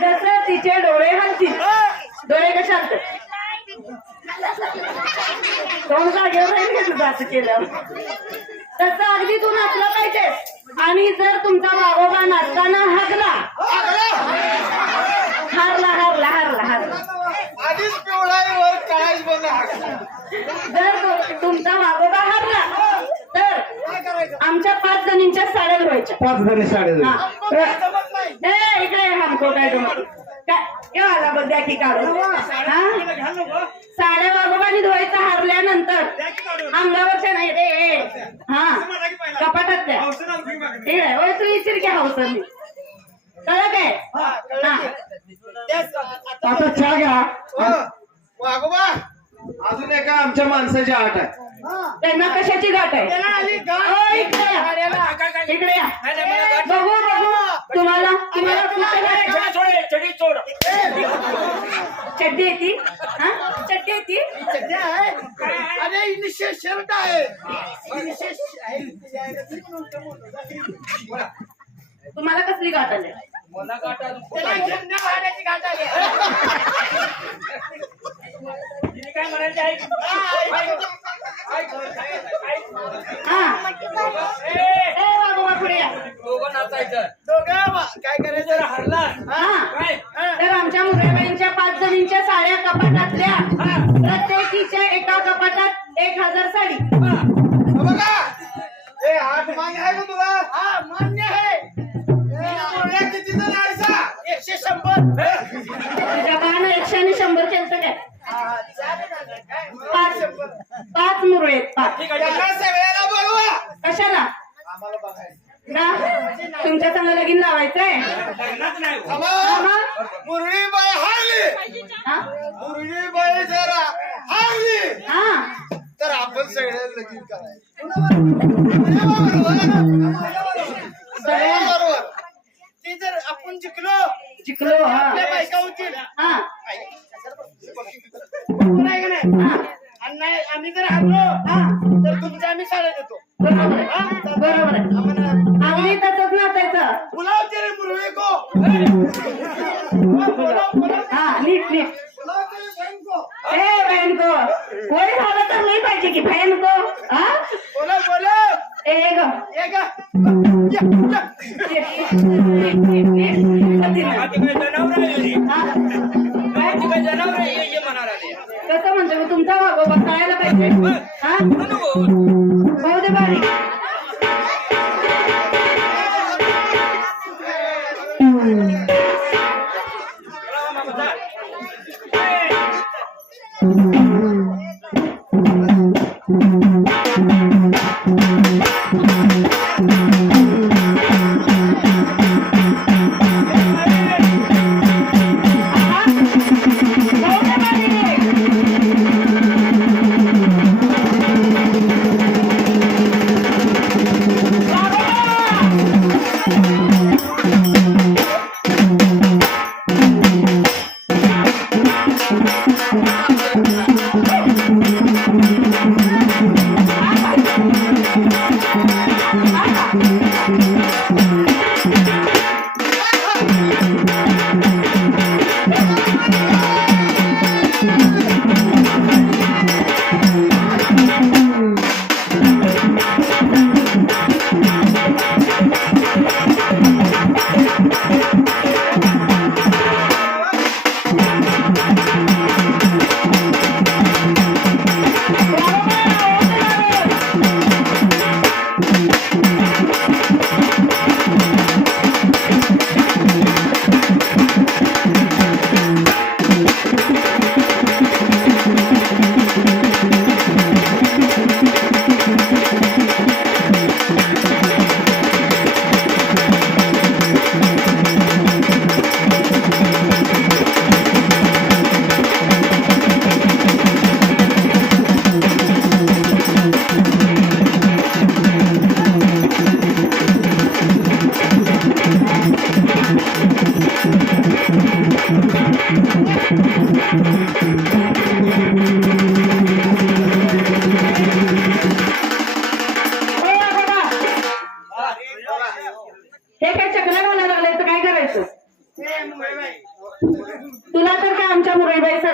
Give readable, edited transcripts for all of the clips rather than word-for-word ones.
जसं तिचे डोळे हलतील. डोळे कशा हलतात? तोंड जागेवर राहील का तुझं असं केलं? तसं अगदी तू नाचलं पाहिजेस. आणि जर तुमचा वाघोबा नाचताना हरला हारला हारला हारला हारला आधीच पिवळाईवर काळाच बंद. जर तुमचा वाघोबा हारला तर आमच्या 5 जणींच्या साड्या धुवायच्या. 5 जणी साड्या. इकडे हमको काय जमत काय केव्हा बघ द्या की काढून. साड्या वाघोबानी धुवायचं हारल्यानंतर अंगावरच्या नाही रे. हा कपाटात द्या. ठीक आहे. होय तू इचिर की हौसनी कळलं काय? आता चहा घ्या. वाघोबा अजून एका आमच्या माणसाची आट आहे. त्यांना कशाची गाठ आहे? इकडे या बघू बघू तुम्हाला चड्डी येते. हा चड्डी येते. अरे इनिशियल शर्ट आहे. तुम्हाला कसली गाठ आली? मला गाठ वाहण्याची गाठ आली. काय म्हणायचे आहे? काय करायचं? हरला तर आमच्या मुरेबाईंच्या 5 जणींच्या साड्या कपाटातल्या प्रत्येकीच्या एका कपाटात 1000 साडी. बघा हे हात मान्य आहे का तुला? हा मान्य आहे. किती जण आहे? 100. तुझ्या बाळानं 100 आणि 100 केलं काय? 5 मुरळे आहेत. 5 सगळ्याला बोलवा. कशाला? आम्हाला बघायचं ना तुमच्या संग लगीन लावायचंय. मुरळीबाई हारली. मुरळीबाई जरा हारली तर आपण सगळ्या लगीन करायचं. बरोबर. ती जर आपण जिंकलो आपल्या बायका होतील. नाही आम्ही जर हारलो तर तुमच्या आम्ही साड्या देतो. बरोबर आहे. आम्ही तसंच नाचायचं. बुलावते रे मुरळी को. नीट नीट. ए बहन को कोणी झालं तर नाही पाहिजे की बहन को. बोला बोला. ए ग कसं म्हणतो तुमचा वागोबा कळायला पाहिजे. भाऊ दे बारीक. हे काय चक्र घालायला लागले तर काय करायचं?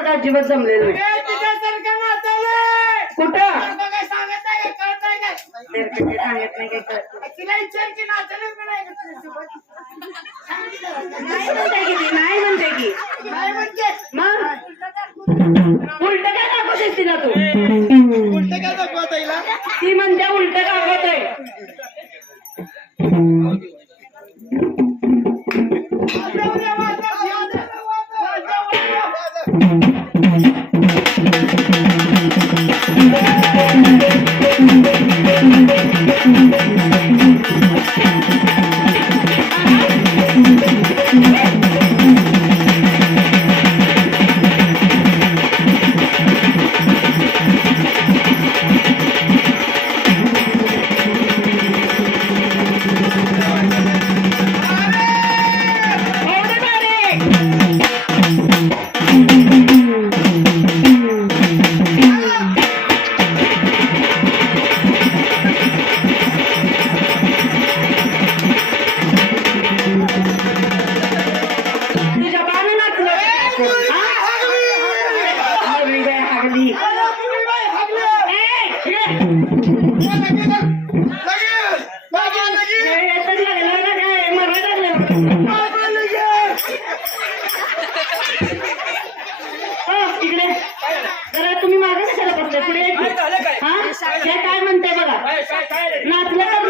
माझं अजिबात जमलेलं नाही. ए, तिच्यासारखं नाचायलंय. कुठं तुला काय सांगत नाही का? कळत नाही काय? ते सांगत नाही काय कळत नाही. तिला विचार की नाचायला का नाही का तुझ्यासोबत? नाही म्हणते की ती, नाही म्हणते की नाही म्हणजे मग उलट काय दाखवतेस तिला तू उलटं काय दाखवता हिला? ती म्हणते उलट दाखवतोय. वाजव, वाजव. एवढं बारीक. तुझ्या बाने नाचलं हा? हागली बाई, हागली. ए, ये. येतच लागलं ना काय मरायला लागलं. हो, इकडे जरा तुम्ही मागे कशाला बसले पुढे या की. हा हे काय म्हणते बघा नाचलं तर